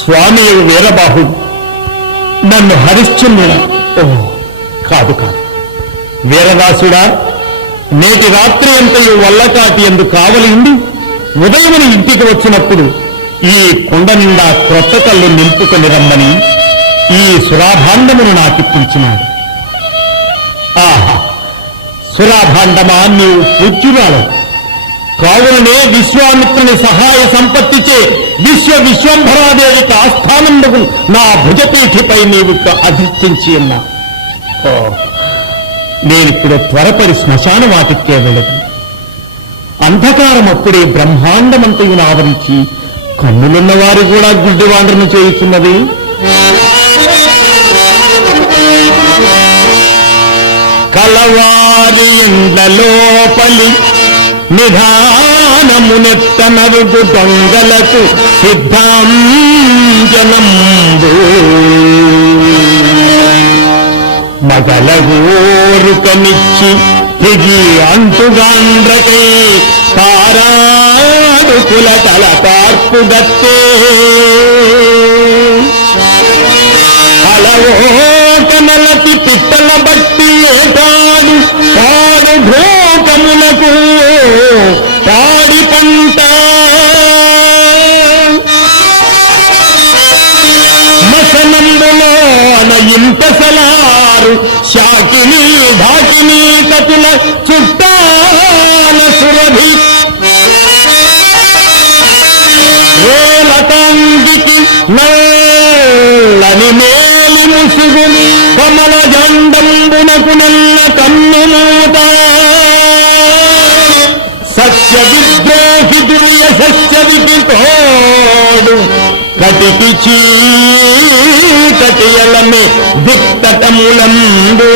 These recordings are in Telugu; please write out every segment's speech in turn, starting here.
స్వామి వీరబాహు నన్ను హరిశ్చంద్రుడా? ఓ కాదు కాదు, వీరదాసుడా, నేటి రాత్రి అంతయు వల్లకాటి ఎందు కావలి ఉండి ఉదయముని ఇంటికి వచ్చినప్పుడు ఈ కుండ నిండా క్రొత్త కళ్ళు నింపుకొని రమ్మని ఈ సురాభాండమును నాకిప్పించినాడు. ఆహా, సురాభాండమా, నీవు పూజ్యురాలు కావులనే విశ్వామిత్రుని సహాయ సంపత్తిచే విశ్వంభరాదేవికి ఆస్థానంబగు నా భుజపీఠిపై నీవు అధిష్ఠించి ఉన్నా. నేనిప్పుడు త్వరపడి శ్మశాన వాటికే వెళ్ళదు. అంధకారం అప్పుడే బ్రహ్మాండమంతయును ఆవరించి కన్నులున్న వారు కూడా గుడ్డివాండ్రను చేయుచున్నది. కలవారి ఎండలోపలి నిధానమునెత్తనరుగు దొంగలకు సిద్ధాంజనంబు మగలగోరుకనిచ్చి దిగి అంటుగాండ్రకై తారాడుకుల తల తార్పుగత్తే అలవోటనలకి పిట్టల బట్టి ఏటాడు పాడు భూకములకు పాడి పంట మసనంబులో అనయింపసలారు శాకిని ధాకిని కతుల చుట్టాల సురభి వేలకాంగికి నల్లని మేలి ముసుగు కమల జండంబునకు నల్ల కన్ను మూత సత్య విద్రోహి దుర్య సత్యవికి తోడు కటికి చీకటియలమే దిక్తటములందు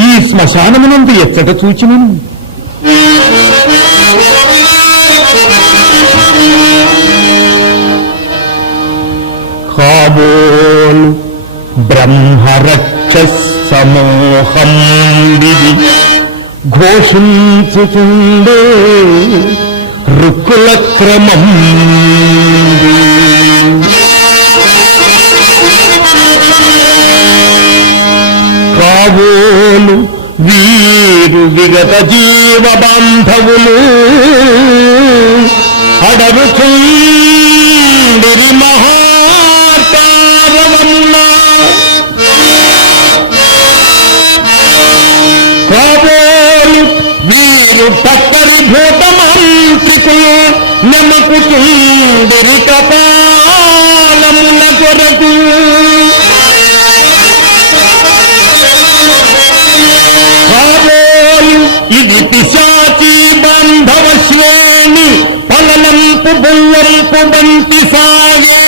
ఈ శ్మశానమునందు ఎచ్చట చూచినను కాబోలు బ్రహ్మరక్ష సమూహం విధి ఘోషించుతుండే రుక్కుల క్రమం కాబోలు వీరు విగత జీవ బాంధవులు అడరుచుండిరి మహాకారవన్నా కాబోలు వీరు పక్కరి భూతమాంత్రికులు నమకుచుండిరి కపాలముల కొరకు ఇది పిశాచీ బాంధవ శ్రేణి పలనంపు బుల్లంపు బంతి సాగే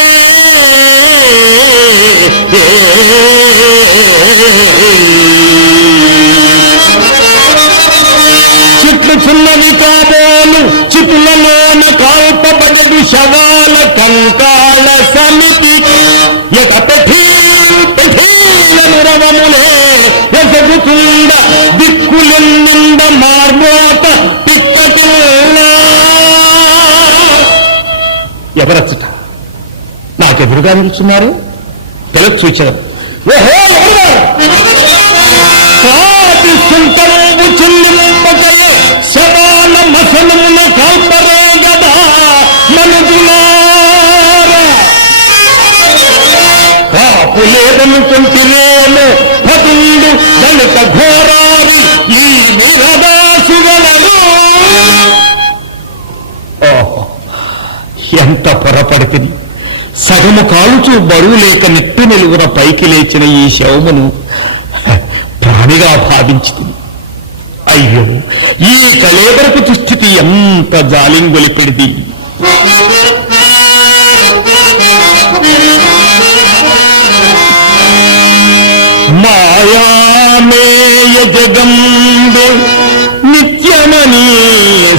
చిట్లు చిన్నవి కాబోలు చితులలోన కాల్పబడదు శవాల కంకాళ సమితి ఎక పెఠీలనురవములే ఎసగుతుండ దిక్కులెన్నింద మార్మోత పిక్కటి ఎవరచ్చట నాకెదురుగా నిలుచున్నారు? పిల్లలు చూచారు. ఓహో సాటి సుంతరంబు చెల్లింపగల సవాల మసనమున కాల్పరే గదా మనుగులారా కాపులేదనుకుంటున్నాము పదుండు దళిత ఘోరారి ఈ వీరదాసుగలను. ఓహో, ఎంత పొరపడితిని! సగము కాలుచూ బరువు లేక నెట్టు నిలుగున పైకి లేచిన ఈ శవమును ప్రాణిగా భావించింది. అయ్యో, ఈ కళేబరపు దుస్థితి ఎంత జాలింగొలిపిడిది! మాయామేయ జగంబు నిత్యమని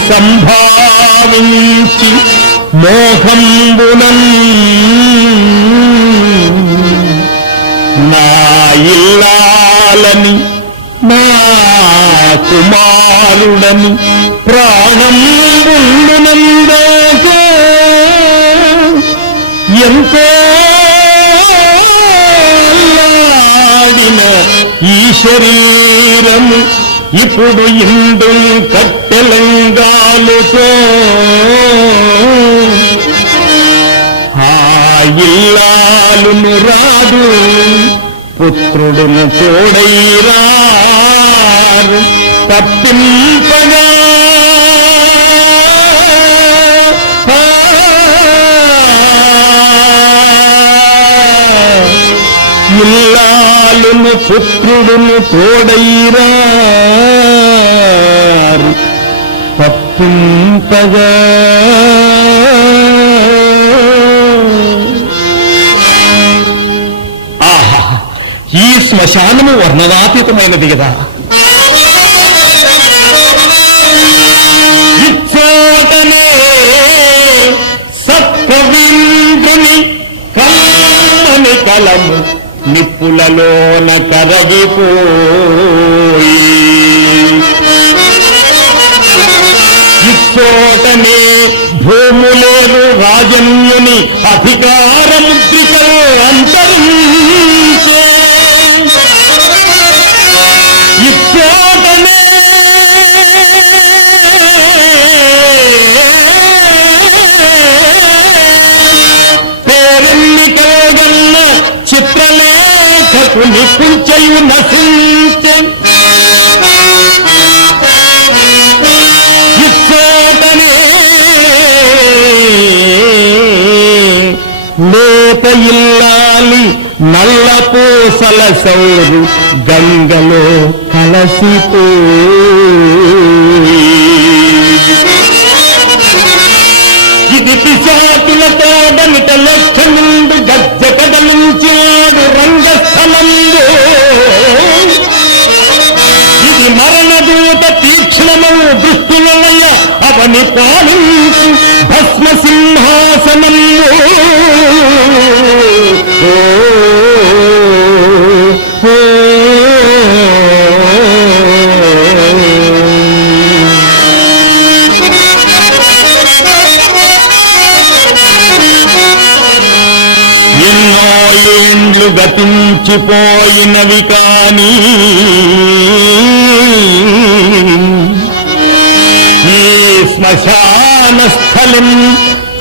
సంభావించి మోహంబునం ఇల్లాలని నా కుమారుడని ప్రాణం ఉండునందాక ఎంతో ఈ శరీరము ఇప్పుడు ఇందు కట్టెలంగాలుతో ఆ ఇల్లాలును రాదు పుత్రుడును తోడైరారు తప్పింపగా ఇల్లాలును పుత్రుడును తోడైరారు తప్పింపగా ఆహా ఈ శ్మశానము వర్ణనాతీతమైనది కదా. ఇచ్చోటనే సత్కవీంద్రుని కమ్మని కలము నిప్పులలోన కరగిపోయి ఇచ్చోటనే భూములేను రాజన్యుని అధికారముద్రికలు అంతరించే ఇచ్చోటనే పేరెన్నికగన్న చిత్రలేఖకుని కుంచెయు నశించే ఇచ్చోటనే లేత ఇల్లాలి నల్ల పూసల సౌరు గంగలో కలసిపోయి ఇది పిశాచులతో బనిట లక్ష నుండి గజ్జ కదలించాడు రంగస్థలంలో ఇది మరణదూత తీక్షణము దృష్టిలయ అవని పాలించు భస్మ సింహాసనము ఎన్నో ఏండ్లు గతించిపోయినవి కానీ ఈ శ్మశాన స్థలం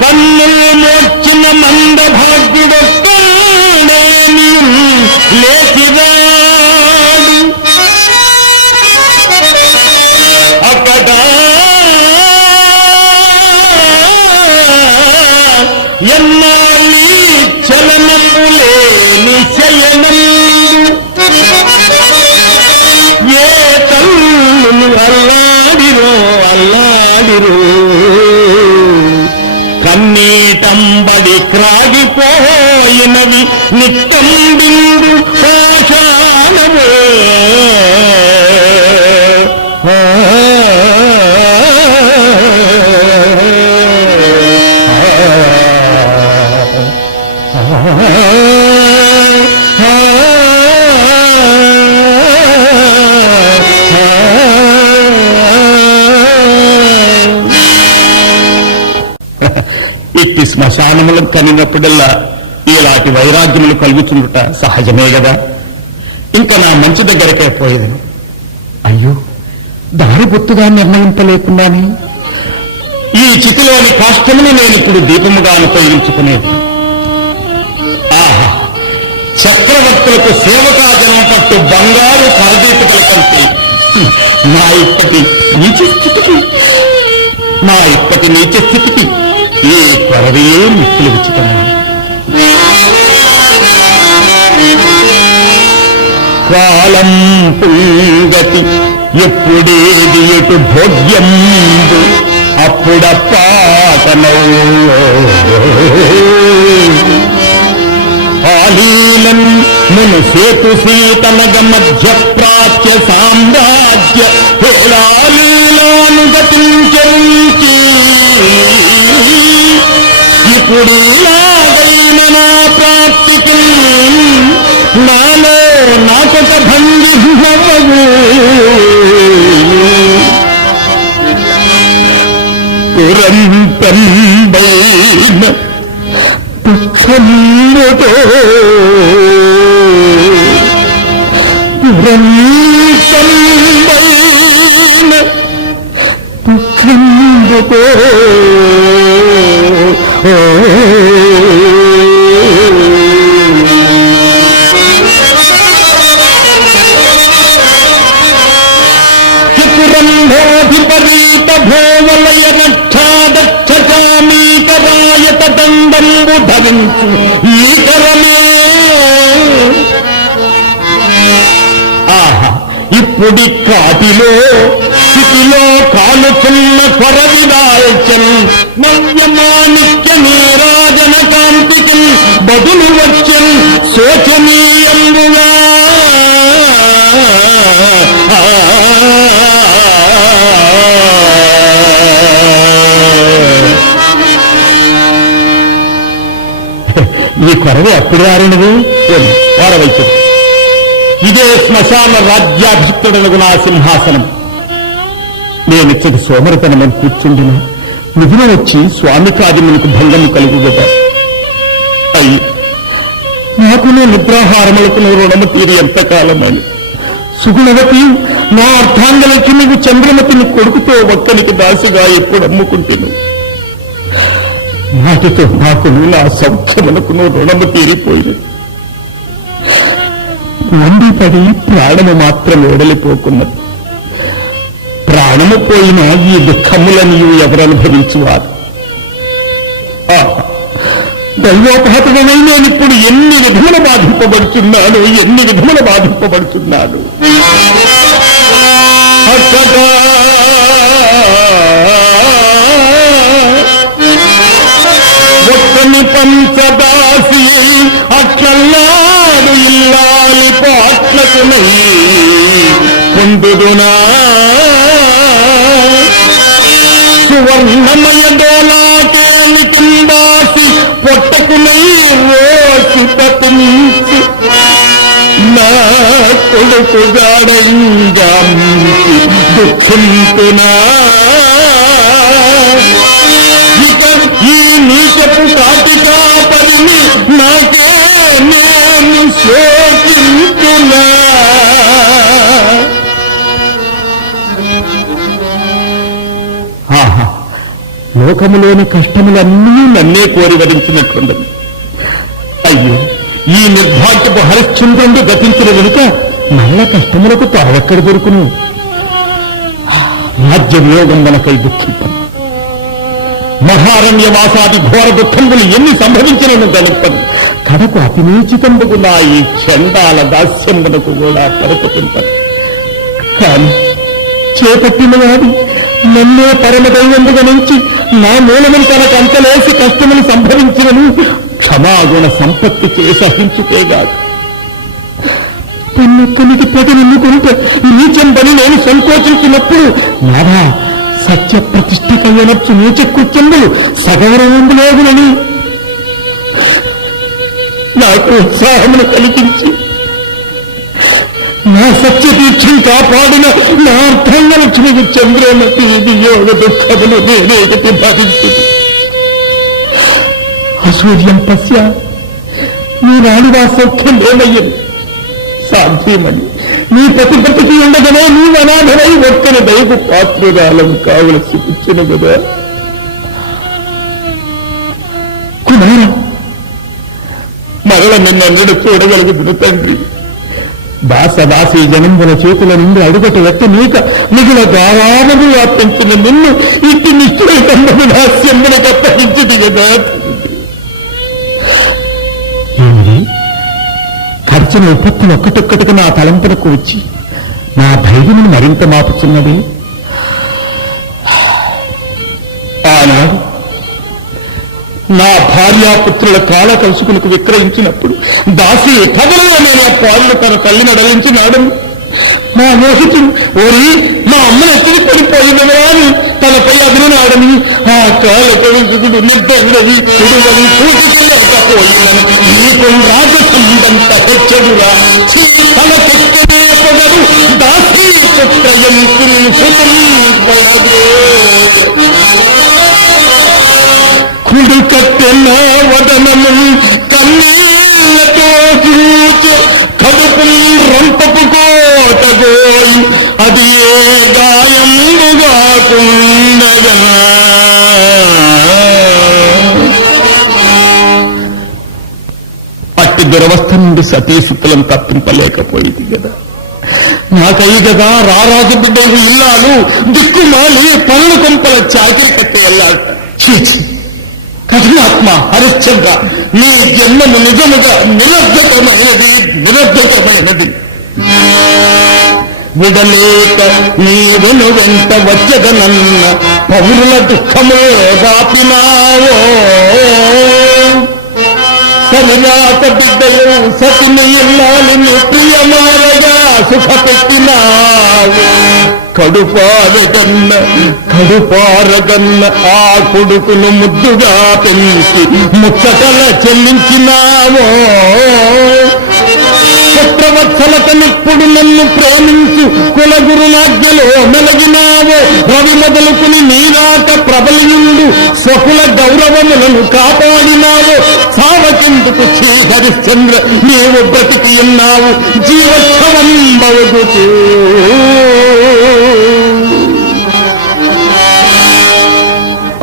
కన్నులు మోర్చిన మందభాగ్యుడొక్కడేని లేచిరాడు అక్కడ ఎన్నాళ్ళీ చలనము లేని శయనము ఏ తల్లులు అల్లాడిరో కన్నీటంబడి క్రాగిపోయినవి నిత్యం బిందు పాషాణము ఇట్టి శ్మశానములు కనినప్పుడల్లా ఇలాంటి వైరాగ్యములు కలుగుతుండుట సహజమే కదా. ఇంకా నా మంచి దగ్గరకే పోయేదను. అయ్యో, దారి బొత్తుగా నిర్ణయింపలేకుండానే ఈ చితిలోని కాష్టమును నేను ఇప్పుడు దీపముగా ఉపయోగించుకునేది. ఆహా, చక్రవర్తులకు సేవకాజనం పట్టు బంగారు కరదీపికల కంటే నా ఇప్పటి నీచ స్థితికి ఈ కొరవే మిక్కులు ఉచితమైనది. కాలం పుంగతి ఎప్పుడేది ఎటు భోగ్యంబు అప్పుడప్పాటనో ఆలీలం మును సేతు సీతనగ మధ్య ప్రాచ్య సామ్రాజ్య హేళాలీలాను గతించరించి ఇప్పుడు నాగైన నా ప్రాప్తికి నాలో నా నవ్వవు పురంతంబైన పుచ్చముతో పురంతంబైన పుచ్చముతో చతురంభోధిపరీత భోవలయ రక్షాదక్షామీకరాయత దండంబు ధరించు ఈతరమే. ఆహా, ఇప్పుడి కాటిలో స్థితిలో కాలుచున్న కొరవిదాల్చన్ నవ్యమాణిక్య నీరాజన కాంతికి బదులు వచ్చన్ శోచనీయంబుగా. ఈ కొరవి అప్పుడు రారినది వారవైపు. ఇదే శ్మశాన రాజ్యాభిషిక్తుడనగు నా సింహాసనం. నేనిచ్చటి సోమరితనమని కూర్చుండిన మిగిలి వచ్చి స్వామి కార్యములకు భంగము కలుగుగదా. అయ్యి నాకు నీ నిద్రాహారములకు రుణము తీరి ఎంతకాలమని సుగుణవతి నా అర్థాంగలకి నువ్వు చంద్రమతిని కొడుకుతో ఒక్కనికి దాసిగా ఎప్పుడు అమ్ముకుంటున్నావు. వాటితో నాకు నా సౌఖ్యములకు రుణము తీరిపోయింది. వండిపడి ప్రాణము మాత్రం ఓడలిపోకున్నది. ప్రాణము పోయిన ఈ దుఃఖములను ఎవరు అనుభవించువారు? దైవోపహతమై నేనిప్పుడు ఎన్ని విధముల బాధింపబడుతున్నాను, ఎన్ని విధముల బాధింపబడుతున్నాను. ఒక్కని పంచదాసి అట్లల్లాడు ఇల్లాలి పాట్లకునై పొందుదునా సువర్ణమయ దోలాకేలి కిందాసి పొట్టకునై రోసి పతుంచి నా కొడుకు గాడంగాంచి దుఃఖింతునా. ఇక ఈ నీచపు కాటికా పరిని నాకే నేను శోకింతునా. లోకములోని కష్టములన్నీ నన్నే కోరి వరించినట్లుండదు. అయ్యో, ఈ నిర్భాగ్యపు హరిశ్చంద్రుడు గతించిన వెనుక మళ్ళా కష్టములకు తావెక్కడ దొరుకును. రాజ్య వియోగం మనకై దుఃఖింపను. మహారణ్యవాసాది ఘోర దుఃఖములు ఎన్ని సంభవించినను గలుపను. కడకు అతినీచితంబుకు నా ఈ చండాల దాస్యమునకు కూడా పరుపుతుంపను. కాని చేపట్టిన వాడు నన్నే పరమదైవందుగా నుంచి నా మూలములు తనకు అంతలేసి కష్టములు సంభవించినను క్షమాగుణ సంపత్తి చేసహించుతేగాదు. తన్నొక్కనికి ప్రతినిన్నుకుంటే నీచెంబని నేను సంకోచించినప్పుడు నారా సత్య ప్రతిష్ఠికయ్యనొచ్చు నీచెక్కుచ్చెందులు సగౌరవంబులేగునని నాకు ఉత్సాహమును కలిగించి నా సత్య దీక్షం కాపాడిన నా అర్థంగలక్ష్మికి చంద్రమతి వియోగ దుఃఖములు నేనేకటి భరించుది. అసూర్యం పశ్య నీ రాణివా సౌఖ్యం ఏమయ్యను సాధ్యమని నీ ప్రతిపత్తికి ఉండగానే నీ అనాథమై వచ్చిన దైవ పాత్రురాలం కావలసి వచ్చిన కదా. కుమార మరల నిన్నెన్నడు చూడగలుగుతున్న తండ్రి. దాసదాసీ జనంబుల చేతుల నుండి అడుగట వెత్త నీక మిగిలిన గారాలను వ్యాపించిన నిన్ను ఇట్టి నిశ్చయితమ్మను దాస్యమునకు అప్పగించింది కదా. ఏమిటి ఖర్చున విపత్తులు ఒక్కటొక్కటికి నా తలంపునకు వచ్చి నా ధైర్యమును మరింత మాపుతున్నది. ఆనాడు నా భార్యాపుత్రుల కాళ కలుసుకులకు విక్రయించినప్పుడు దాసి కథలో నేను ఆ పాలు తన తల్లి నడలించినాడు. మా మోహితుడు ఓరి మా అమ్మను ఎత్తికి పడిపోయినవా అని తనపై అదిరినాడని ఆ కాళ కలుసుకుడు నిర్దగుడవి చెడువని పూజించలేకపోయినను నీకు రాజసంబంత హెచ్చడురా తన చెక్కనే పొగరు దాసీ పుత్రయంతి కుడు కట్టెన వదనము కన్నీళ్లతో చూచు కడుపు రంపపు కోటగోయి అది ఏ గాయముగా కుండగా అట్టి దురవస్థ నుండి సతీసుతులను తప్పింపలేకపోయింది కదా. నాకై కదా రారాజు బిడ్డకు ఇల్లాలు దిక్కుమాలి పనులు కొంపల చాకిరి కట్టి వెళ్ళాడు. కఠినాత్మ హరిశ్చంద్ర, నీ జన్మము నిజముగా నిరర్ధకమైనది. విడలేక నీవును వెంట వచ్చగనన్న పౌరుల దుఃఖము దాపినావో. సరిరాత బిడ్డలు సతిని ఇల్లాలిని ప్రియమారగా సుఖపెట్టినావు. కడుపారగన్న ఆ కొడుకును ముద్దుగా పెంచి ముచ్చటల చెల్లించినావో. పుత్రవత్సలతనిప్పుడు నన్ను ప్రేమించు కులగురునాజ్ఞలో మెలగినావో. రవి మొదలుకుని నీరాట ప్రబలియుండు స్వకుల గౌరవములను కాపాడినావు. సావకెందుకు శ్రీ హరిశ్చంద్ర నీవు బ్రతికి ఉన్నావు జీవోత్సవం బవుతూ.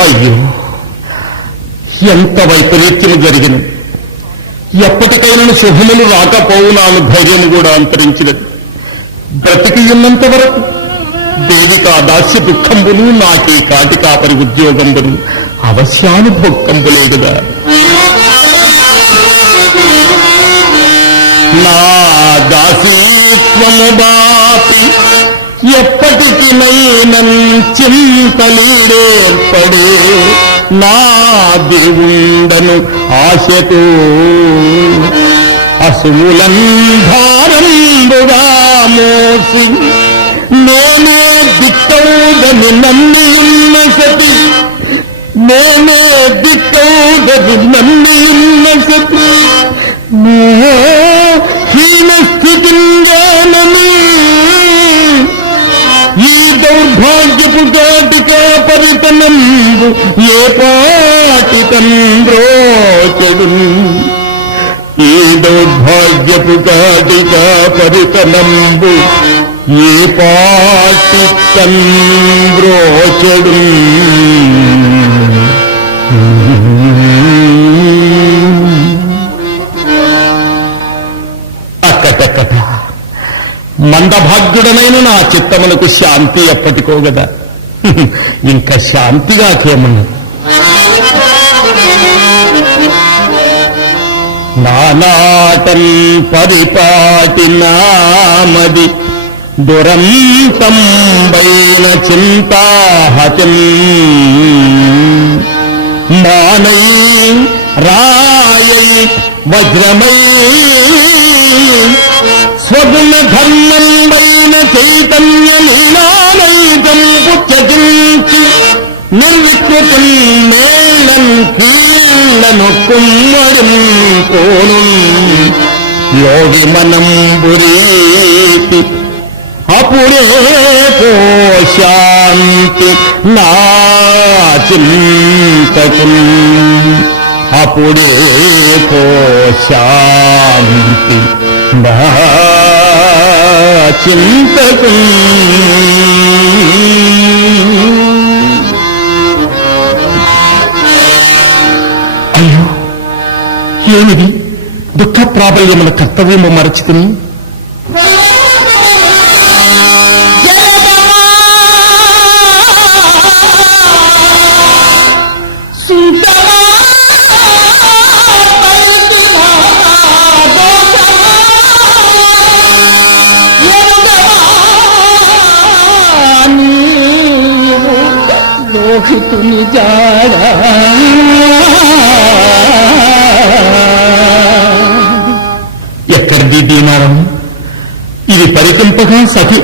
అయ్యో, ఎంత వైపరీత్యము జరిగినది. ఎప్పటికైనా శుభములు రాకపోవునాను ధైర్యం కూడా అంతరించినది. బ్రతికి ఉన్నంత వరకు దేవికా దాస్య దుఃఖంబులు నాకే కాటి కాపరి ఉద్యోగంబులు అవశ్యానుభోక్తంబులే కదా. నా దాసీత్వము బాపి ఎప్పటికి నైనం చింతలీడేర్పడే నా దేవుండను ఆశతో అసుములంధారంబుగా మోసి నేనే దిక్కౌదని నమ్మియున్న సతి. నేనే దిక్కౌదని నమ్మియున్న సతి. హీన స్థితింగానని ఈ దౌర్భాగ్యపు గాటికా పరితనంబు ఏ పాటి తండ్రోచడు. ఈ దౌర్భాగ్యపు గాటికా పరితనంబు ఏ పాటి తండ్రోచడు. అక్కటక్కట మందభాగ్యుడనైన నా చిత్తమునకు శాంతి ఎప్పటికో గదా. ఇంకా శాంతిగా కేమన్నది. నానాటం పరిపాటి నామది దురంతంబైన చింతాహతిం మానై రాయై వజ్రమై స్వగుణ ధర్మంబైన చైతన్య లీలానైతం పుచ్చగించి నిర్వికృతం మేళం కీళ్లను కుమ్మడిం కోను యోగి మనంబురీతి అపుడే కో శాంతి నా చింతకు. అపుడే కో శాంతి నా చింతకు. అయ్యో, ఏమిది దుఃఖ ప్రాబల్యముల కర్తవ్యము మరచుకుని లోహితుని జాడా ఎక్కడిది దీనారం. ఇది పరికింపగా సతి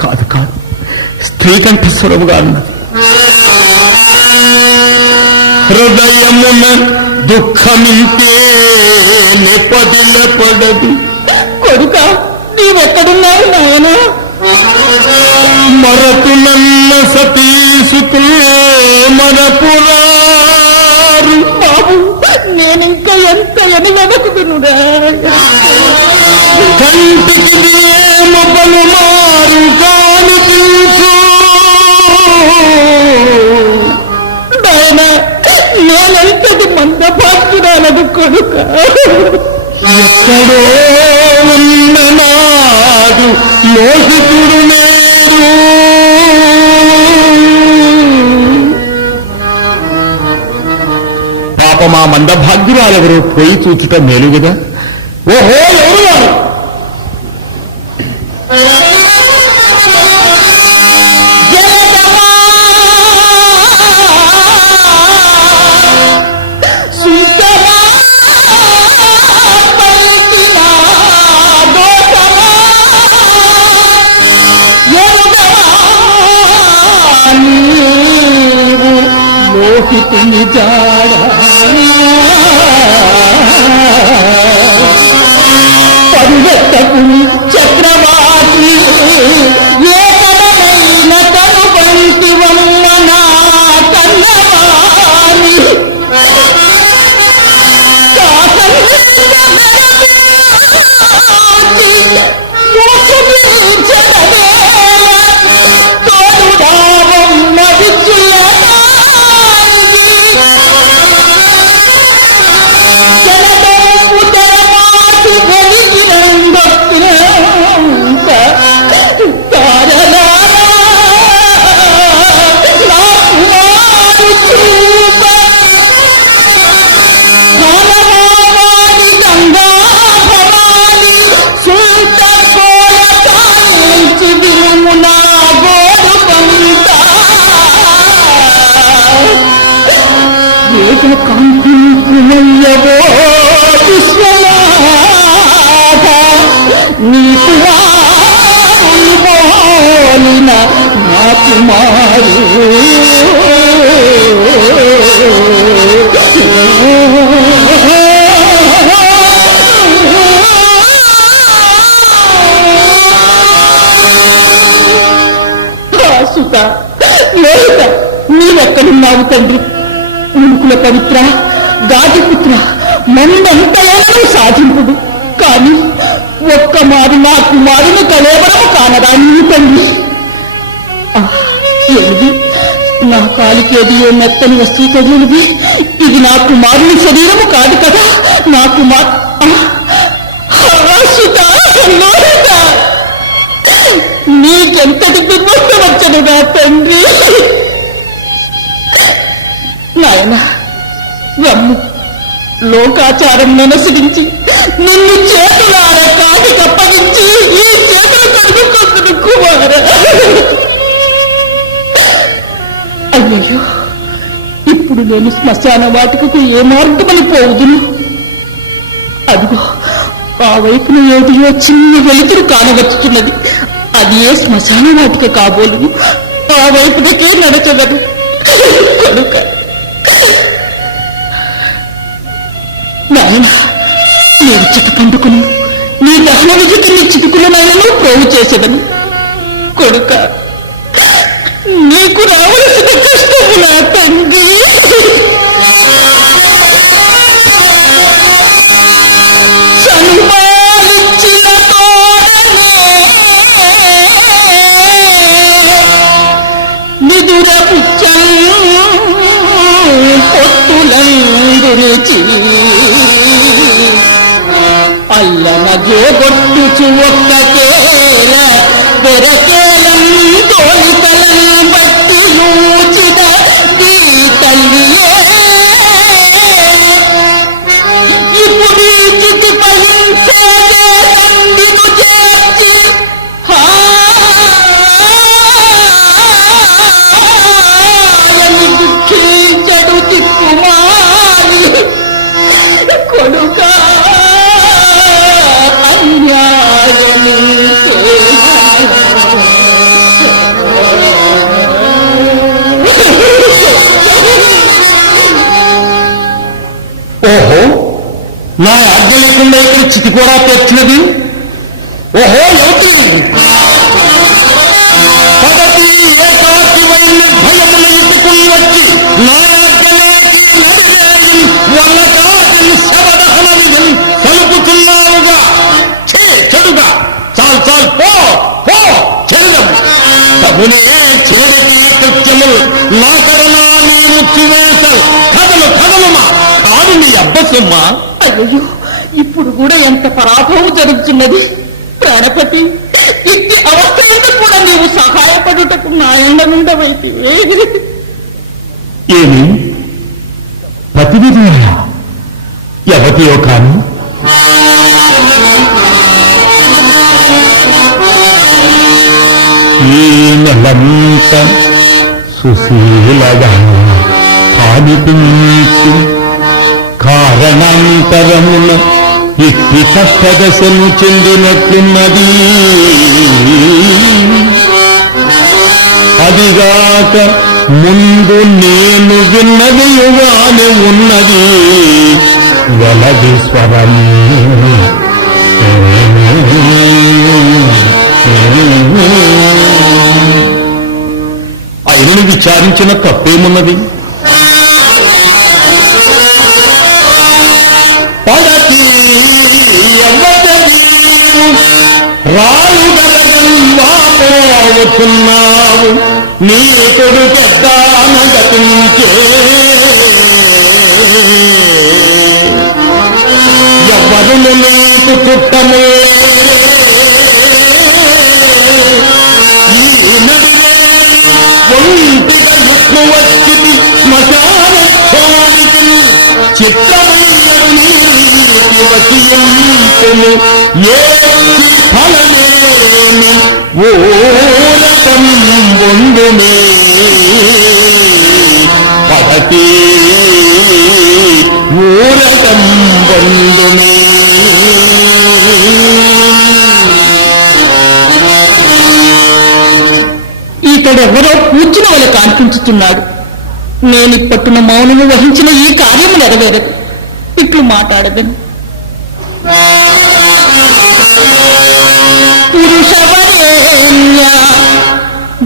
కాదు కాదు స్త్రీకంఠస్వరముగా అన్నది. హృదయమున దుఃఖమింతే నిపదిలపడదు. కొడుక, నీవెక్కడున్నావు నాయన? మరతులన్న సతీసుకుల్లో మరపురారు బాబు, నేనింకా ఎంత ఎనగబకుదునురా. కంటికి ఏము పలుమారు కానిపించు నాయన, నేనంతటి మందభాగ్యురాలను కొడుక. ఎక్కడో ఉన్ననాడు లోహితుడు నేరు. పాపమా మందభాగ్యురాలెవరో పోయి చూచుట మేలు కదా. ఓహో, ఎవరు వారు? లోహితుని జాడ పరుగెత్తకుని చక్రవాసి ఏ పరమైన తను బంతివమ్మ నా కన్నవాణి. కంపించుమయ్యవో విశ్వనాథ, నీకు పోలిన నా కుమారు. సుత, లోహిత, నీవెక్కడున్నావు తండ్రి? మునుకుల పవిత్ర, గాజపుత్ర, మందంతలను సాధింపుడు. కాని ఒక్క మారు నా కుమారుని కలేవరము కానదా నీ తండ్రి? ఏది నా కాలికేది ఏ మెత్తని వస్తువు తగిలినది? ఇది నా కుమారుని శరీరము కాదు కదా. నా కుమార్ నీకెంతటి దుర్మస్త వచ్చనుగా తండ్రి. నాయన రమ్ము, లోకాచారం మనసురించి నిన్ను చేతులార కాటి కప్పగించి ఈ చేతులు కడుగుకొస్తున్న కుమార. అయ్యో, ఇప్పుడు నేను శ్మశాన వాటికకు ఏ మార్గమని పోవుదును? అదిగో ఆ వైపున ఏదియో చిన్న వెలుతురు కానవచ్చున్నది. అది ఏ శ్మశాన వాటిక కాబోలు. ఆ వైపునకే నడచగదు కనుక నాయన, నేను చితకండుకుని నీ దహన విధికి నీ చితుకులనైనను ప్రోగు చేసేదని కొడుక. నీకు రావలసిన కష్టము నా తండ్రి. సన్మానించిన నిదుర పుచ్చం పొట్టులందురిచి అల్లన జోగొట్టుచు ఒక్కకేల దొరకేలం తోలికలను బట్టి యూచిత ఈ తల్లియే. ఇప్పుడు ఈ చితి పహించాగే తండ్రిను చేర్చి హాయని దుఃఖించడు తిక్కుమాలి కొడుక. ఓహో, నా ఆజ్ఞ లేకుండా ఇక్కడ చితి కూడా తెచ్చినది. ఓహో యువతి, పదతి ఏకాకివై నిర్భయమును ఎత్తుకుని వచ్చి నా వల్లకాటి శవదహనని పలుకుతున్నావుగా. చెడుగా చాలు చాలు, పో పో చెడుగం. తగునే చేరటి కృత్యములు నా కరుణా నీ ముచ్చివేశావు. కథలు కథలుమా కాదు నీ అబ్బసమ్మా. అయ్యో, ఇప్పుడు కూడా ఎంత పరాభవం జరుగుతున్నది. ప్రాణపతి, ఇట్టి అవస్థలంతా కూడా నీవు సహాయపడుటకు నా ఎండనుండవైతివే. ఏమి ప్రతినిధి ఎవతియో కాను ఈ నెలంత సుశీలగా అనిపించి కారణాంతరమున ఇట్టి కష్టదశను చెందినట్లున్నది. అదిగాక ముందు నేను విన్నదియుగానే ఉన్నది వెలది స్వరం. అయినను విచారించిన తప్పేమున్నది? పడతి రాలు గరగల్వాపోతున్నావు నీ కొడు పెద్దానగతించే. ఎవరును నీకు చుట్టమే ఈ నడివే ఒంటిగా ఎక్కువ వచ్చింది శ్మశానోనికి చిత్తమయ్యడు నీకు వసియంతును ఏ ఫలమేమి ఓరకం వండునే. పదతి ఊరకం వండునే. ఇతడెవరో కూర్చున్న వాళ్ళు కాన్పించుతున్నాడు. నేనిప్పట్టున మౌనము వహించిన ఈ కార్యము నెరవేరదు. ఇట్లు మాట్లాడదని పురుషవరేణ్య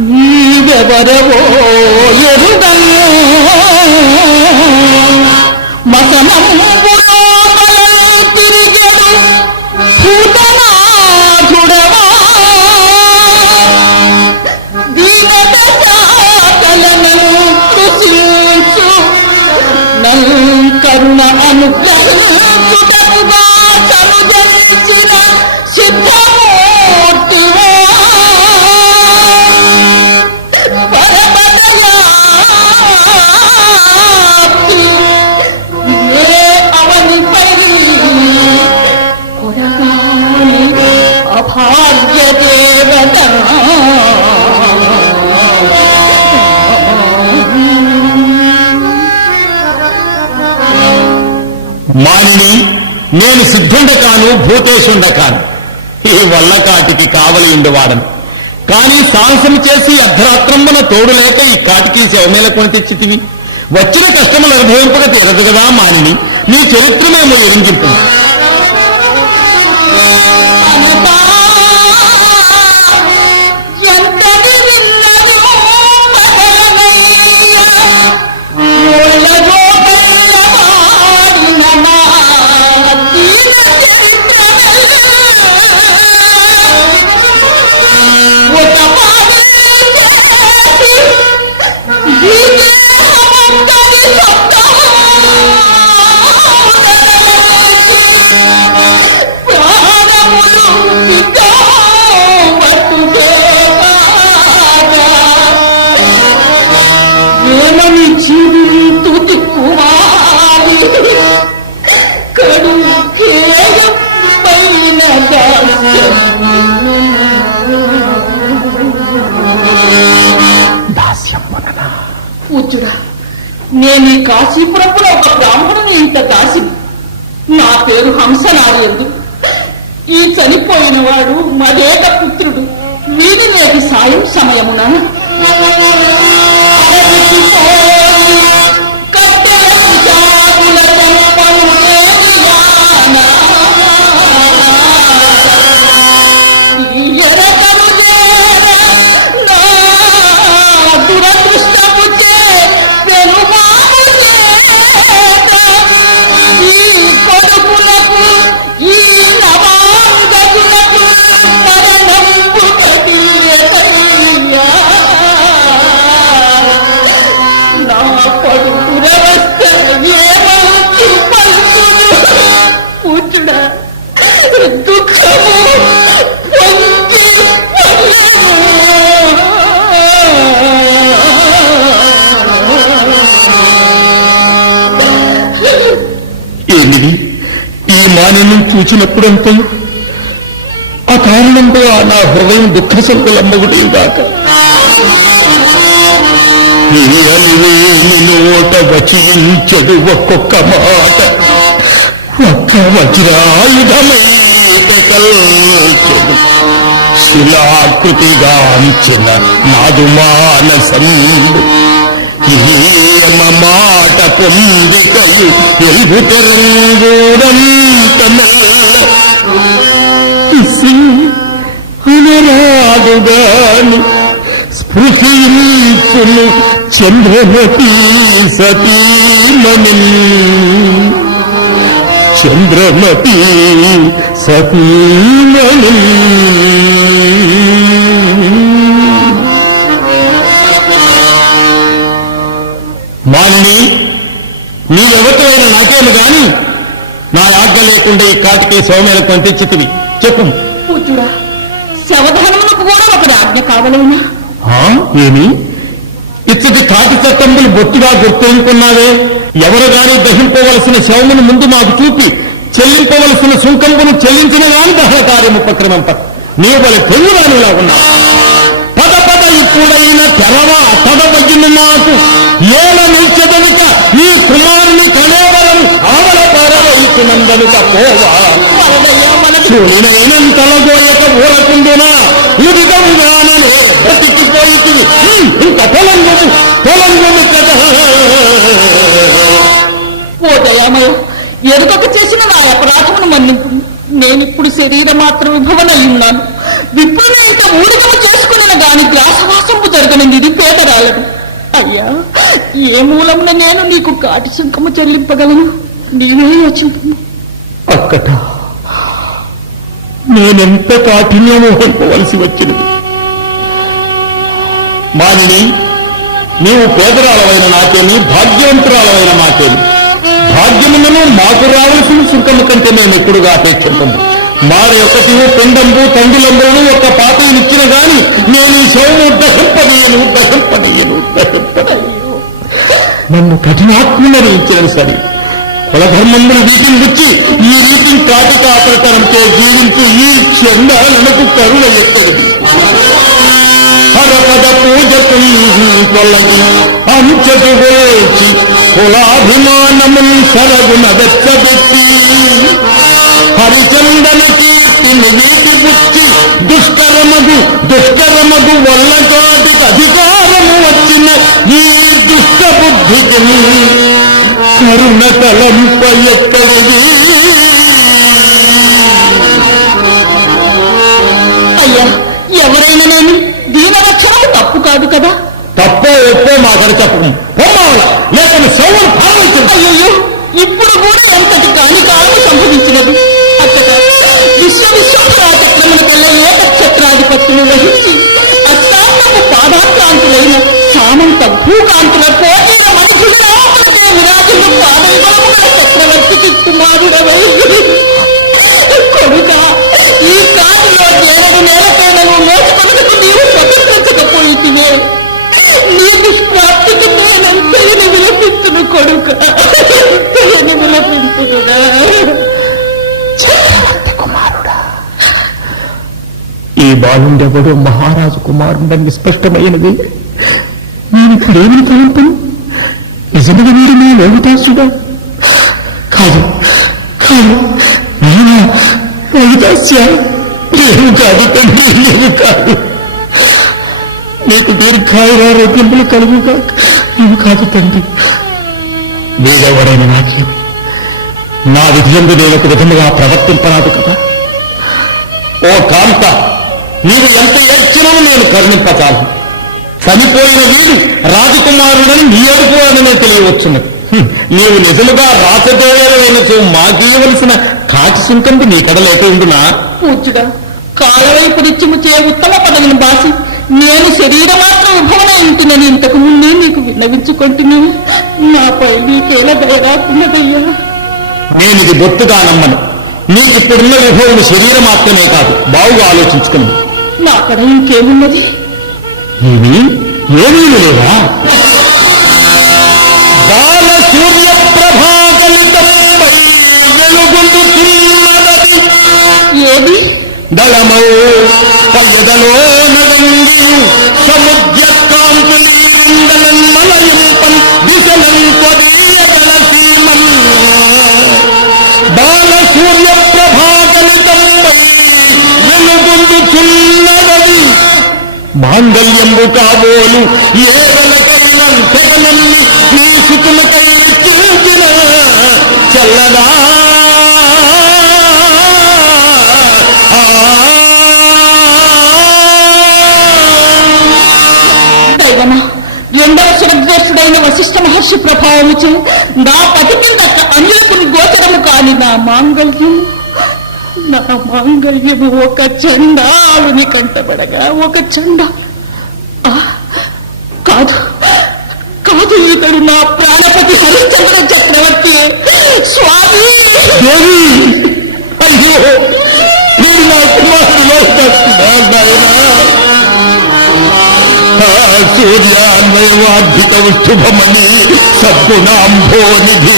నీవెవరవో ఎరుగము మసనంబులో తిరిగెడు భూతనాథుడవా దీనదశాకలను కృషించు కరుణ అనుగ్రహించుటకుగా సరుజనించిన సిద్ధమూర్తివా పరమదయాప్తి ఏ అవనిపై కొరగాని అభాగ్య దేవత. మానిని, నేను సిద్ధుండ కాను, భూతేశుండ కాను. ఈ వల్ల కాటికి కావలి ఉండేవాడను. కానీ సాహసం చేసి అర్ధరాత్రమ్మన తోడు లేక ఈ కాటికి శవమేల కొని తెచ్చితివి. వచ్చిన కష్టములు అనుభవింపక తీరదు కదా మానిని. నీ చరిత్రమేమో ఎరింజింపు. పూజ్యుడా, నేను ఈ కాశీపురంలో ఒక బ్రాహ్మణుని ఇంత దాసి. నా పేరు హంసనారాయణుడు. ఈ చనిపోయిన వాడు మరేక పుత్రుడు. వీరి నేటి సాయం సమయమున చూచినప్పుడంతా అకారణంగా నా హృదయం దుఃఖ సంకులమ్మగుడిగాక. నోట వచించడు ఒక్కొక్క మాట, ఒక్క వజ్రాయుధమే శిలాకృతిగాంచిన నాదు మానసంబు ఏమ మాట పొందికలు ఎల్గు తెరంగూడంత అనరాదుగాని స్పృశించును చంద్రమతి సతీమణి, చంద్రమతి సతీమణి. మాలిని, నీవెవరితో అయినా నాకేమి గాని నా ఆజ్ఞ లేకుండా ఈ కాటికే సౌమ్యాలు పంపించుతుంది. చెప్పు. పూజ్యుడా, శవధానములకు కూడా ఒకటి ఆజ్ఞ కావాలన్నా? ఏమి ఇచ్చటి కాటి చట్టంబులు బొత్తుగా గుర్తెనుకున్నావే? ఎవరు గాని దహింపవలసిన శవమును ముందు మాకు చూపి చెల్లింపవలసిన సుంకంబును చెల్లించిన వాని దహన కార్యము పక్రమంత నీవు వాళ్ళ తెలుగురానిలా ఉన్నావు. పద పద ఇప్పుడైన తెరవా తదవగిన నాకు ఏల నిల్చదనుక ఈ కుమారుని కళేవరం ఆవల పరవైతునందనుక పోవా చూడినైనంతలగోయక ఊరకుండునా ఉదిగముగానే బ్రతికిపోయి ఇంత పొలంగుము కదా. ఓ దయామయ, ఎరుకక చేసిన నా అపరాధమును మన్నింపు. నేనిప్పుడు శరీర మాత్ర విభవనయ్యున్నాను. విప్పుడును ఇంత ఊడిగము చేసుకున్న గాని గ్రాసవాసంపు జరగనిది ఇది పేదరాలను. అయ్యా, ఏ మూలమున నేను నీకు కాటి శంకము చెల్లింపగలను? నీవే యోచింపు. అక్కట నేనెంత కాఠిన్యము వహింపవలసి వచ్చినది. మానిని, నీవు పేదరాలవైన నాకేమి, భాగ్యవంతురాలవైన నాకేమి. భాగ్యములను మాకు రావాల్సిన సుఖము కంటే నేను ఎప్పుడుగా అపేక్షింపము. మారి ఒకటి పిండంబు తండ్రులంబులను ఒక పాపనిచ్చిన గాని నేను ఈ శవము దహింపనీయను. నన్ను కఠినాత్మనించాను సరే. కులధర్మములు వీటిని వచ్చి ఈ రీతిని కాటిక ప్రకారంతో జీవించి ఈ చందాలకు కరుణ ఎత్తడి హరపద పూజకు తొలగి అంచదు వేచి కులాభిమానములు సరగున వెచ్చబెట్టి హరిచందన కీర్తిని వీటి పుచ్చి దుష్టరమగు వల్ల కాటికి అధికారము వచ్చిన ఈ దుష్ట బుద్ధికి కరుణ తలంప ఎక్కడిది. అయ్యా, ఎవరైనా నేను దీనరక్షణము తప్పు కాదు కదా? తప్పో ఒప్పో మాకడ చెప్పడం పొమ్మావల లేక సౌలు భావించదు. అయ్యో, ఇప్పుడు కూడా ఎంతటి కాని కాలం సంభవించినది. అక్కడ విశ్వవిశ్వరాచక్రముల కల్లా ఏకఛత్రాధిపత్యులు వహించి అత్తాత్మకు పాదాక్రాంతులైన సామంత భూకాంతుల కోటిల మనుషులు విరాజులు పాదైవముల చక్రవర్తికి కుమారుడవై కొడుక ఈ కాటిలో దేవుడు నేలపైనను మోసుకొనకు నీవు స్వతంత్రించకపోయితివే. నీ దుష్ప్రాప్తికి నేనంతని విలపించును కొడుక, ఎంతని విలపించునురా. చక్రవర్తి కుమారుడా, ఈ బాలుండెవడో మహారాజు కుమారుడని స్పష్టమైనది. నేను ఇప్పుడేమి తలంపను? నిజంగా వీడు నీ లోహితాసుడా? కాదు కాదు, లోహితాస్య లేవు కాదు తండ్రి, లేవు కాదు. నీకు దీర్ఘాయురారోగ్యములు కలుగు కాక నీవు కాదు తండ్రి. నీవెవరైనా నాకేమి, నా విధులందు నేను ఒక విధముగా ప్రవర్తింపరాదు కదా. ఓ కాంత, నీవు ఎంత ఏడ్చినా నేను కరుణింపచాను. చనిపోయిన వీడు రాజకుమారుడని నీ అడుగు అని తెలియవచ్చున్నది. నీవు నిజముగా రాజదేవరైన మాకీయవలసిన కాటి సుంకంది నీ కడ లేక ఉండునా? పూజ్యుడా, కాలవైపు నిత్యము చే ఉత్తమ పదవిని బాసి నేను శరీరమాత్ర విభవన ఉంటున్నది ఇంతకు ముందే నీకు విన్నవించుకుంటున్నాను. నాపై నీకేలా దయరాకున్నదయ్యా. నేను ఇది బొత్తుగా నమ్మను. నీకిప్పుడున్న విభవం శరీరం మాత్రమే కాదు, బావుగా ఆలోచించుకుని. నా కడ ఇంకేమున్నది? ఏమీ లేవా? బాల సూర్య ప్రభాకలితం వెలుగుండు దళమౌ పయ్యదలో నడండి సముద్ర కాంతులందలం మలయింపం దిశనం త్వదీయ దళసీమం బాల సూర్య ప్రభాకలితం వెలుగొందుచున్నదది మాంగళ్యంబు కాబోలు ఏవలకైన సగనన్ని నీ సుతులకై చేసిన చల్లగా దైవమా, రెండవ సురద్వేష్టుడైన వశిష్ఠ మహర్షి ప్రభావముచే నా పతికి దక్క అన్యులకు గోచరము కాని నా మాంగళ్యము ఒక చండాలుని కంటబడగా ఒక కాదు కాదు ఇతడు నా ప్రాణపతి హరిశ్చంద్ర చక్రవర్తి స్వామి. దేవి, అయ్యో నేను నా కుమారుడు సూర్యాన్వయవాధిక విష్ఠుభమణి సద్గుణాంభోనిధి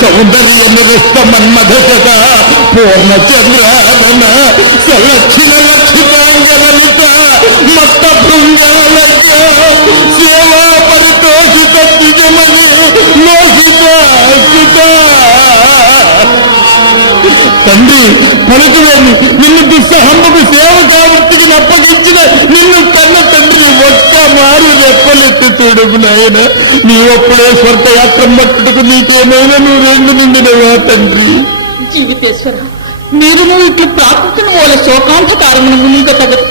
సౌందర్య నిరస్త మన్మథక పూర్ణచంద్రానన సలక్షణ లక్షితాంగలలిత మత్త బృందాలయ సేవా పరితోషిత దిగమని మోహిత తండ్రి పలుకులని నిన్ను దుస్సహంబకు సేవకావృత్తికి అప్పగించిన నిన్ను కన్న తండ్రి ఒక్క మారు రెప్పలెత్తి చూడుకు నాయన నీవప్పుడే స్వర్గయాత్రం పట్టుటకు నీకేమైనా నువ్వు రెండు నిండినవా తండ్రి. జీవితేశ్వర, మీరు ఇట్లు ప్రాకృతిని వాళ్ళ శోకాంతకారమును మునిగతగదు.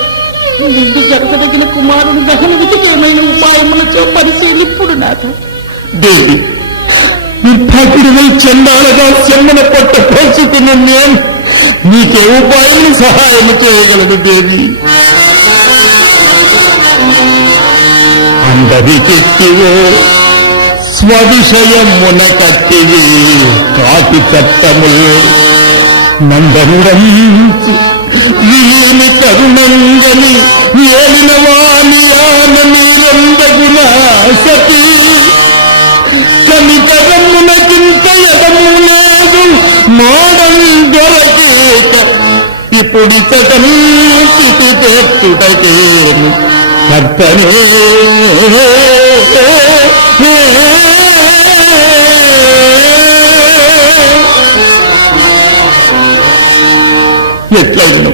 ముందు జరగదగిన కుమారుడు దహన విధికి ఏమైనా ఉపాయములతో పరిశీలిప్పుడు నాథ. దేవి, నిర్భాగ్యుడివై చండాలగా చెమ్మన పట్ట పోల్చుకున్న నేను నీకే ఉపాయం సహాయం చేయగలదు దేవి. అందరికెత్తివో స్వవిషయమున కట్టివి కాకి చట్టములు నందనురంచి వీని కరుణంగని ఏలిన వాణి ఆనందగుణ సతీ చమితరమునకింత ఎదము లేదు మోడం దొరకేక ఇప్పుడు చటం స్థితి తెచ్చుటకేను కర్తనే. ఎట్లయినా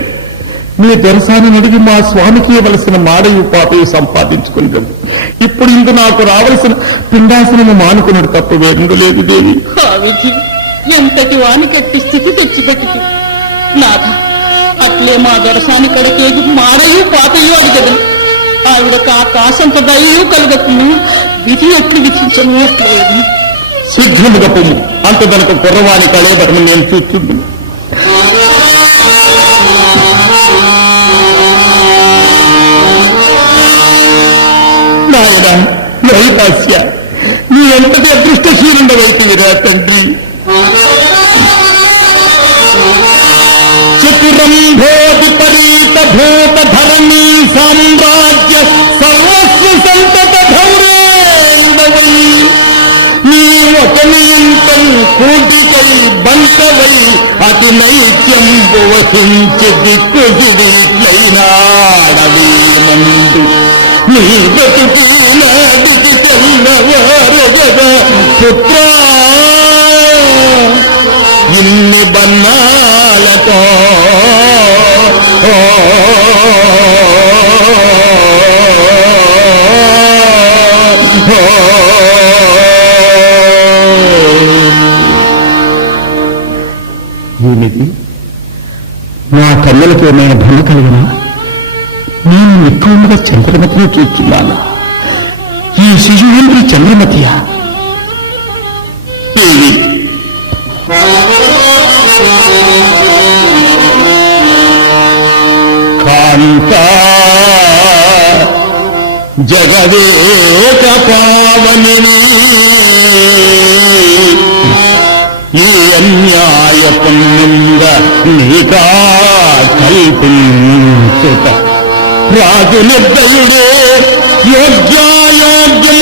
నీ దొరసాని అడిగి మా స్వామికి ఇవ్వవలసిన మాడయు పాపయు సంపాదించుకున్నాడు. ఇప్పుడు ఇందు నాకు రావలసిన పిండాసనము మానుకున్నాడు తప్పు వేరు లేదు దేవి. విధి ఎంతటి వాని కట్టి స్థితి తెచ్చిపెట్టి నాథ, అట్లే మా దొరసాని కడకేది మాడయు పాపయు అడిగదు. ఆవిడకు ఆ కాసంత దయయు కలుగకుండా విధి ఎట్లు విధించను అట్లేదు. శీఘ్రముగా పొమ్ము, అంత తనకు కుర్రవాణి కళేబరము నేను చూస్తున్నాను. నాయన లోహితాస్య, నీ ఎంతటి అదృష్టశీలుండవైతివిరా తండ్రి. చతురంభోధిపరీత భూత ధరణీ సామ్రాజ్య సర్వస్వ సంతత ధౌరేందవై నీ ఒకనియంతం కూటికై బంటవై అతి నైత్యం వసించి దిక్కుదిరిట్లైనాడవీ మందు నీ బతుకు నాటికి తెల్లవారగద పుత్రా ఇన్ని బన్నాలతో. ఏమిటి నా కన్నులకు ఏమైనా భ్రమ కలిగినా నేను ఎక్కువగా చంద్రమతిని చూస్తున్నాను. ఈ శిశువేంద్రి చంద్రమతియా? ఏమి కాంత జగదేక పావనిని ఈ అన్యాయ పుణ్యంగా నీకా కల్పించుట రాజు నిర్దయుడే యోగ్యాయోగ్యముగూడనే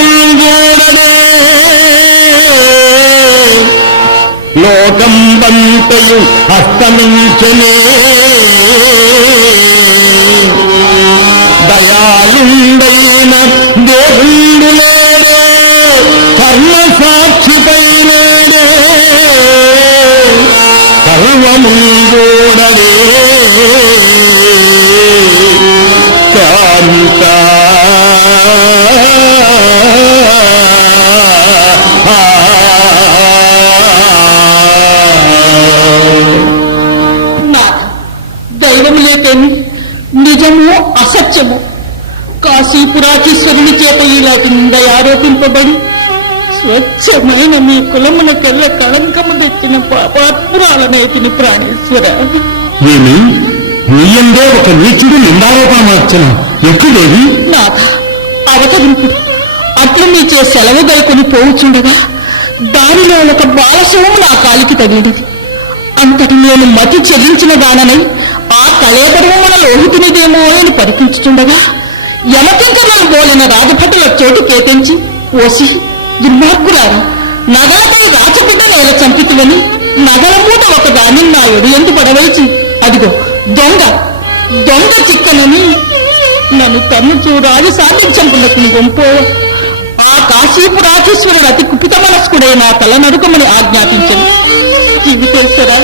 లోకం బంతయు హస్తమించనే కాశీపురాధీశ్వరుని చేత ఇలాంటి నింద ఆరోపింపబడి స్వచ్ఛమైన మీ కులమునకెల్ల కళంకము తెచ్చిన పాపాత్మురాలనేతిని ప్రాణేశ్వర. ఏమి నీయందే ఒక నీచుడు నిందారోపణ ఎక్కువేది నాథ అవతరింపుడు అట్లు మీచే సెలవు గైకొని పోవుచుండగా దానిలో ఒక బాలశవము నా కాలికి తగిలినది. అంతటి నేను మతి చెల్లించిన దాననై ఆ కళేబరము మన లోహితునిదేమో అని పరికించుచుండగా యమకింకరులను బోలిన రాజభటుల చోటు కేటించి ఓసి దుర్మార్గులారా, నగలపై రాచబిడ్డ నేల చంపితులని నగల మూట ఒక దాని నా ఎడు ఎందు పడవలచి అదిగో దొంగ దొంగ చిక్కనని నన్ను తన్నుచూ రాజు సాధించంపులకు గొంపో. ఆ కాశీపురాధీశ్వరుడు అతి కుపిత మనస్కుడై నా తల నడుకమని ఆజ్ఞాపించను. జీవితేశ్వరా,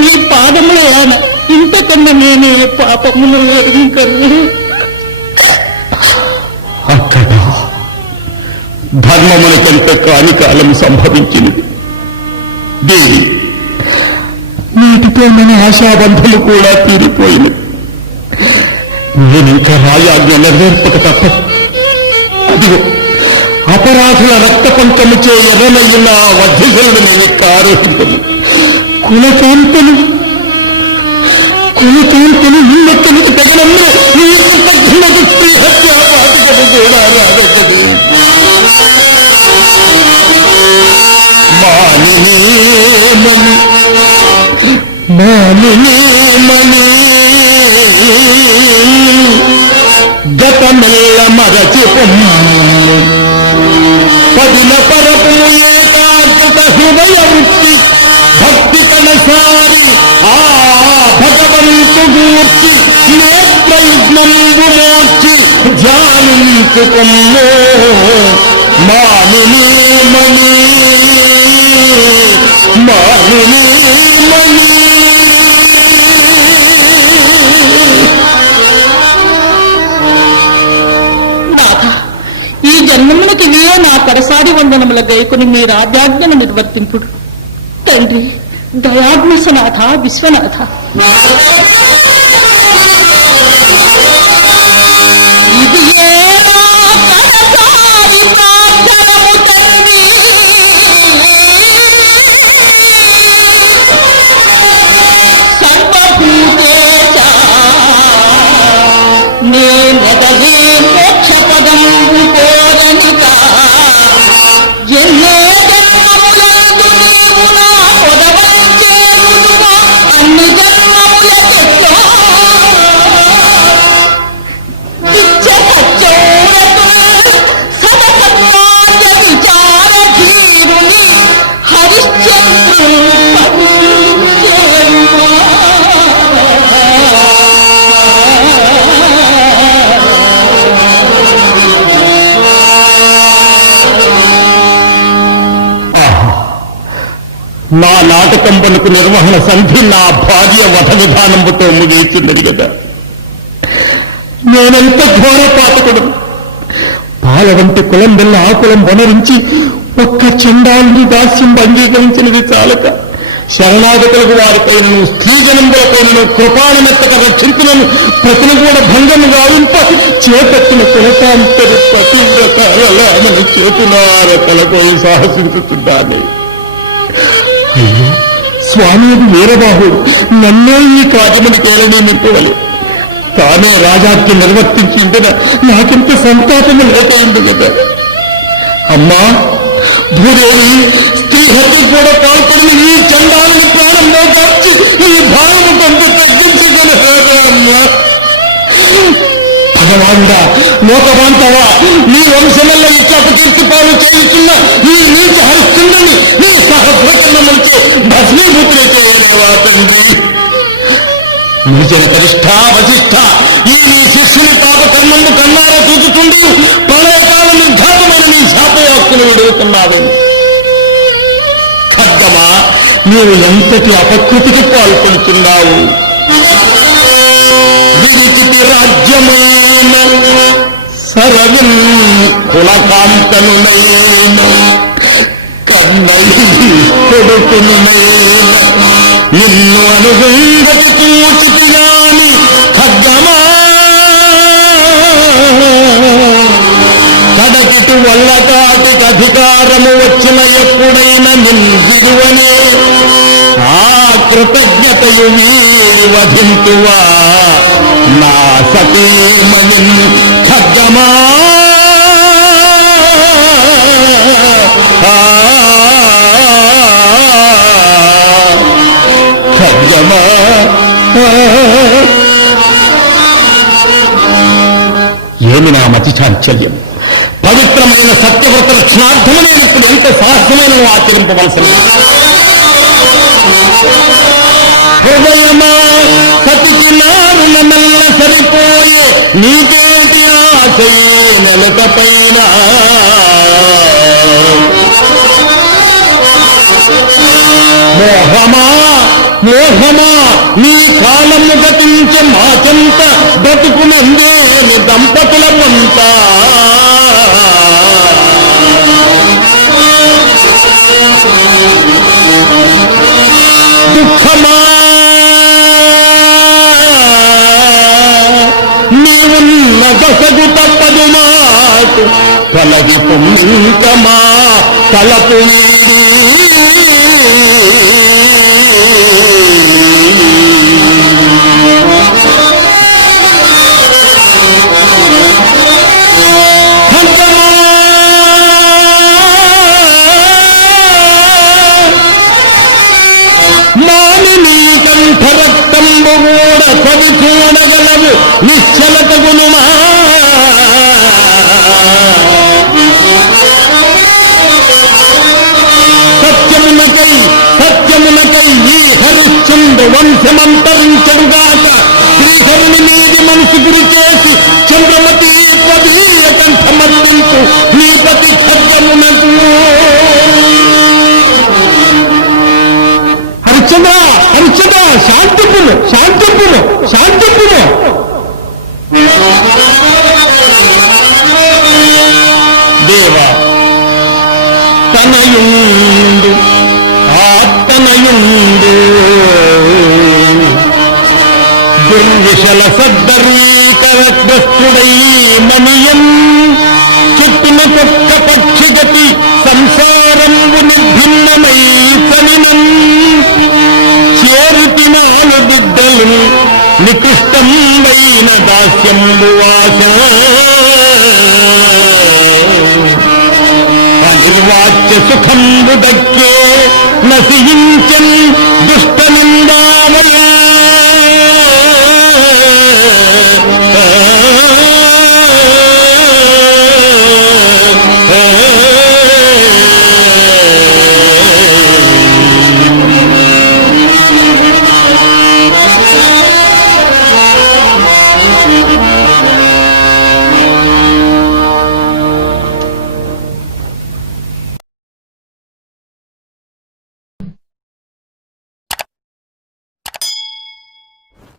నీ పాదములు ఆయన ఇంతకన్నా నేనే పాపములు ఎరుగరు. అక్కడ ధర్మముల కంట కాని కాలం సంభవించినది. దేవి, నీటితో మన ఆశాబంధులు కూడా తీరిపోయినది. నేనింకా రాయాజ్ఞ నెరవేర్పక తప్ప. అదిగో అపరాధుల రక్త పంచముచే ఎర్రనయ్యున్న ఆ వధ్యజనుడు నేను ఆరోహించను. కులకాంతలు నిన్నెత్తనికి తగినమ్మే నీ పద్ధతులకు స్త్రీ హత్య పాటికలు కూడా రాగదు. గతమెల్ల మరచి పదిల పరపు ఏకాగ్రత హృదయ వృత్తి భక్తి కనసారి ఆ భగవంతు గూర్చి నేత్రయుగ్మంబు మోర్చి ధ్యానించుకుమ్మో మాలిని మణి మాలిని మణి. ఈ జన్మములకి వీరో నా పరసారి వందనముల గైకొని మీ రాజ్యాజ్ఞను నిర్వర్తింపుడు. తండ్రి దయాగ్నసనాథ విశ్వనాథ. ఇది నేనెదగే మోక్ష పదము కోరనిక ఎన్నో జన్మములందు నీవు నా పొదవంచేరుదువా అన్ని జన్మములకెట్లో ఇచ్చ సత్యోరతులు సమసత్వాంగ విచార ధీరుని హరిశ్చంద్రుడు నా నాటకం పనుకు నిర్వహణ సంధి నా భార్య వధ విధానముతో ముగిసిందని కదా. నేనెంత ఘోర పాతకుడు. పాల వంటి కులం వెళ్ళ ఆ కులం వనరించి ఒక్క చండాలుని దాస్యం అంగీకరించినది చాలక శరణాగతులకు వారిపైనను స్త్రీజనంబులపైనను కృపాణమెత్తక రక్షించులను ప్రతిని కూడా భంగము గావింప చేపట్టిన కులతాంతరి పతివ్రతాలను చేతులార తలపోయి సాహసించుతున్నాను. అయ్యో స్వామి వీరబాహుడు నన్నే ఈ కార్యములు కేరళీ నింపవలే. తానే రాజాజ్ఞ నిర్వర్తించిందిన నాకింత సంతాపము లేకైంది కదా. అమ్మా భూదేవి, స్త్రీ హత్య కూడా పాల్పడిన ఈ చండాలని ప్రాణంలో దాచి ఈ భావము కొంత తగ్గించగలరా అమ్మా? భగవానుడా, లోకవాంతవా, నీ వంశమల్ల ఇచ్చాక తీర్చిపాలు చేస్తున్న ఈ నీచ హరిస్తుందని నీ సహస్రకరణములతో భస్మీభూతులు చేయలేవా తండ్రి? నిజన కరిష్ట వశిష్ఠ ఈ నీ శిష్యుని పాపకర్మము కన్నారా చూచుతుండి ప్రళయకాల నిర్ఘాతమైన నీ శాపవాక్కులు విడుగుతున్నావు. ఖడ్గమా, నీవు ఎంతటి అపకృతికి పాల్పడుతున్నావు. విదిచితి రాజ్యమైన సరవిన్ కులకాంతనునైన కన్నయ్య కొడుకునునైన నిన్ను అనుగంగతి చూచితిగాని ఖడ్గమా ఉపకారము వచ్చిన ఎప్పుడైనా నిందిరువనే ఆ కృతజ్ఞతయు వధింతువా నా సతీమణి ఖడ్గమా ఖడ్గమా ఏమి నా మతి చాంచల్యం. పవిత్రమైన సత్యవ్రత రక్షణార్థమైనప్పుడు ఎంత సాహసమైన ఆచరింపవలసిన హృదయమా సతికి నారుల మెల్ల సరిపోయే నీతోటి ఆశయ నెలత పైన మోహమా మోహమా నీ కాలము గతించ మాచంత బ్రతుకునందేని దంపతుల పంట దుఃఖమా నీవున్న దశగు తప్పదు మాటు తలది పొంకమా తలపు కంఠరక్తంబు కూడా కవి చూడగలవు నిశ్చలతగునుమా సత్యమునకై సత్యమునకై ఈ హరిశ్చంద్ర వంశమంతరించడుగాక శ్రీహరిని నీది మనసు గురి చేసి చంద్రమతి పదీయ కంఠమర్పించు నీ పతి ఖడ్గమునకు. హరిశ్చంద్ర హరిశ్చంద్ర శాంతిపును శాంతిపును శాంతిపును. దేవా తనయుండు ఆత్మనయుండు దుర్విషల సద్దరీకరగ్రస్తుడై మనియం చుట్టున కొత్త పక్షిగతి సంసారంబు నిర్భిన్నమై సనినం చేరుతినాలు బిడ్డలు నికృష్టంబైన దాస్యంబు వాస అనిర్వాచ్య సుఖంబు దక్కే నశించన్ దుష్ట నిందామయ